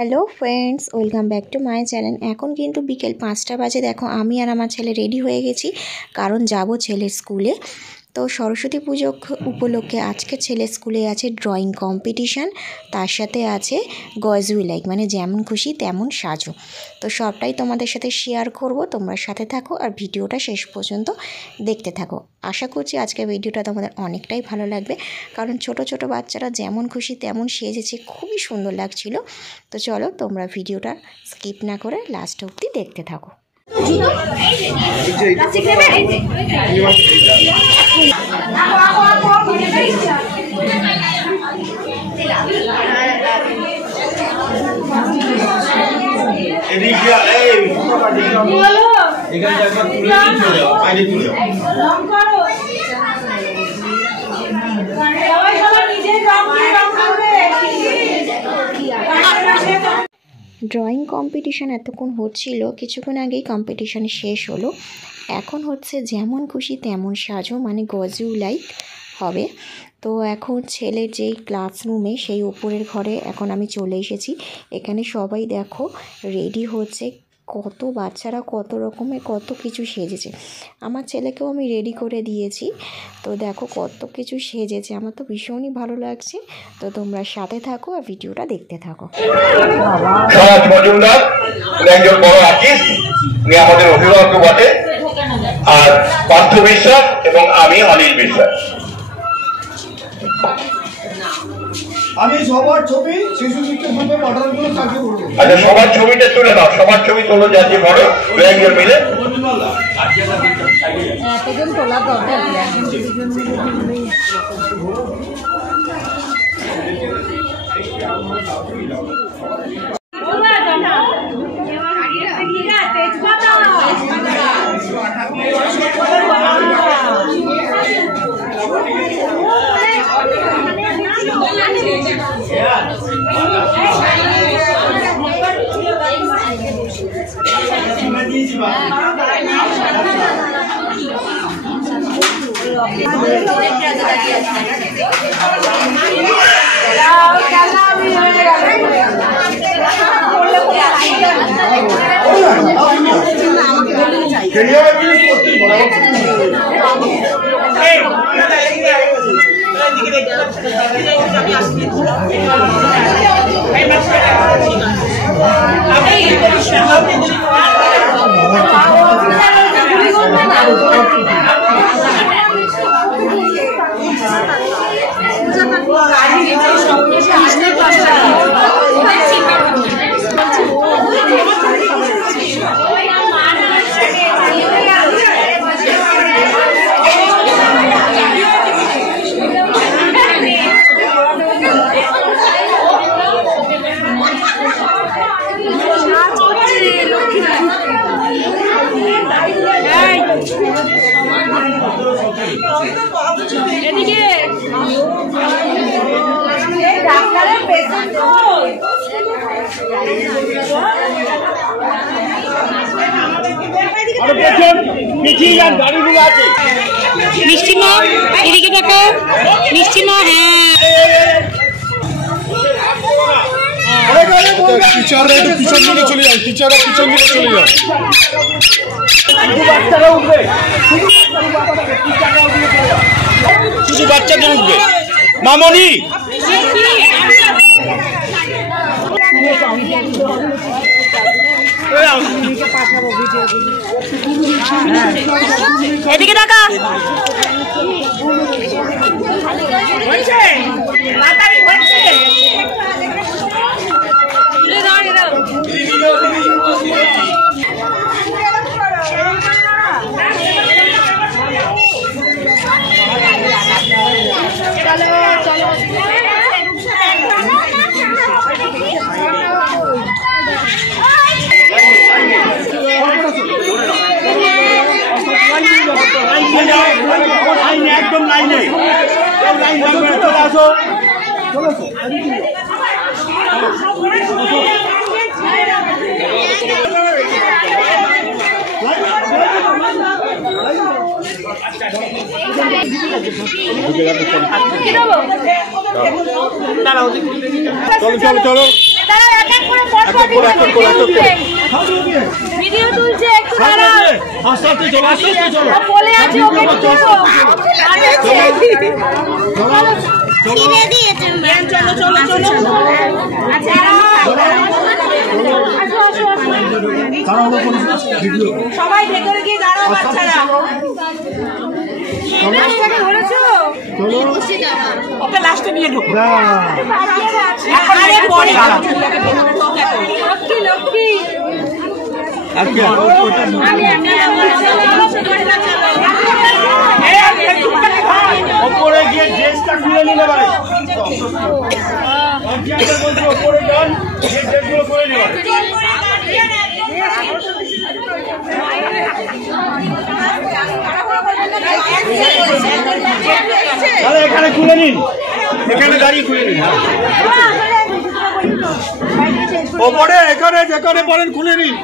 Hello friends welcome back to my channel. এখন কিন্তু বিকেল 5টা বাজে। দেখো আমি আর আমার ছেলে রেডি হয়ে গেছি, কারণ যাব ছেলের স্কুলে। তো সরস্বতী পুজো উপলক্ষে আজকে ছেলের স্কুলে আছে ড্রয়িং কম্পিটিশান, তার সাথে আছে গজ উই লাইক মানে যেমন খুশি তেমন সাজো। তো সবটাই তোমাদের সাথে শেয়ার করব, তোমরা সাথে থাকো আর ভিডিওটা শেষ পর্যন্ত দেখতে থাকো। আশা করছি আজকের ভিডিওটা তোমাদের অনেকটাই ভালো লাগবে, কারণ ছোট ছোট বাচ্চারা যেমন খুশি তেমন সেজেছে, খুবই সুন্দর লাগছিল। তো চলো তোমরা ভিডিওটা স্কিপ না করে লাস্ট অবধি দেখতে থাকো। ড্রয়িং কম্পিটিশান এতক্ষণ হচ্ছিল, কিছুক্ষণ আগেই কম্পিটিশান শেষ হলো। এখন হচ্ছে যেমন খুশি তেমন সাজো মানে গজ উই লাইক হবে। তো এখন ছেলের যেই ক্লাসরুমে সেই উপরের ঘরে এখন আমি চলে এসেছি। এখানে সবাই দেখো রেডি হচ্ছে, কত বাচ্চারা কত রকমের কত কিছু সেজেছে। আমার ছেলেকেও আমি রেডি করে দিয়েছি। তো দেখো কত কিছু সেজেছে, আমার তো ভীষণই ভালো লাগছে। তো তোমরা সাথে থাকো আর ভিডিওটা দেখতে থাকো। একজন বড় আর্টিস্ট, উনি আমাদের অভিভাবক বটে। আর পার্থ বিশ্বাস এবং আমি অনিল বিশ্বাস। আমি সবার ছবি শিশুদেরকে গ্রুপে পাঠানোগুলো কাকে বলবো? আচ্ছা সবার ছবিটা তুলে দাও, সবার ছবি তোলো যাচ্ছে বড় একজন মিলে। এতজন তোলা দরকার মিষ্টি মা এদিকে দেখো, মিষ্টি মা। টিচাররা একটু পিছন দিকে চলে যায়, টিচাররা পিছন দিকে চলে যায়। শুধু বাচ্চাদের উঠবে। মামনি এদিকে দেখা একদম লাইনে চলে আসো। চলো চলো চলো ভিডিও তুলছে একটু দাঁড়াও আস্তে আস্তে চলো আস্তে আস্তে চলো বলে আছে ওকে চলো আচ্ছা সবাই ভেতরে গিয়ে দাঁড়াও বাচ্চারা ওকে লাস্টে নিয়ে ঢোকো পরে লক্ষ্মী ওপরে গিয়ে ড্রেসটা খুলে নিলে পারে ওপরে যান যে ড্রেসগুলো করে নিলে তাহলে এখানে খুলে নিন এখানে দাঁড়িয়ে খুলে নিন ওপরে এখানে যেখানে বলেন খুলে নিন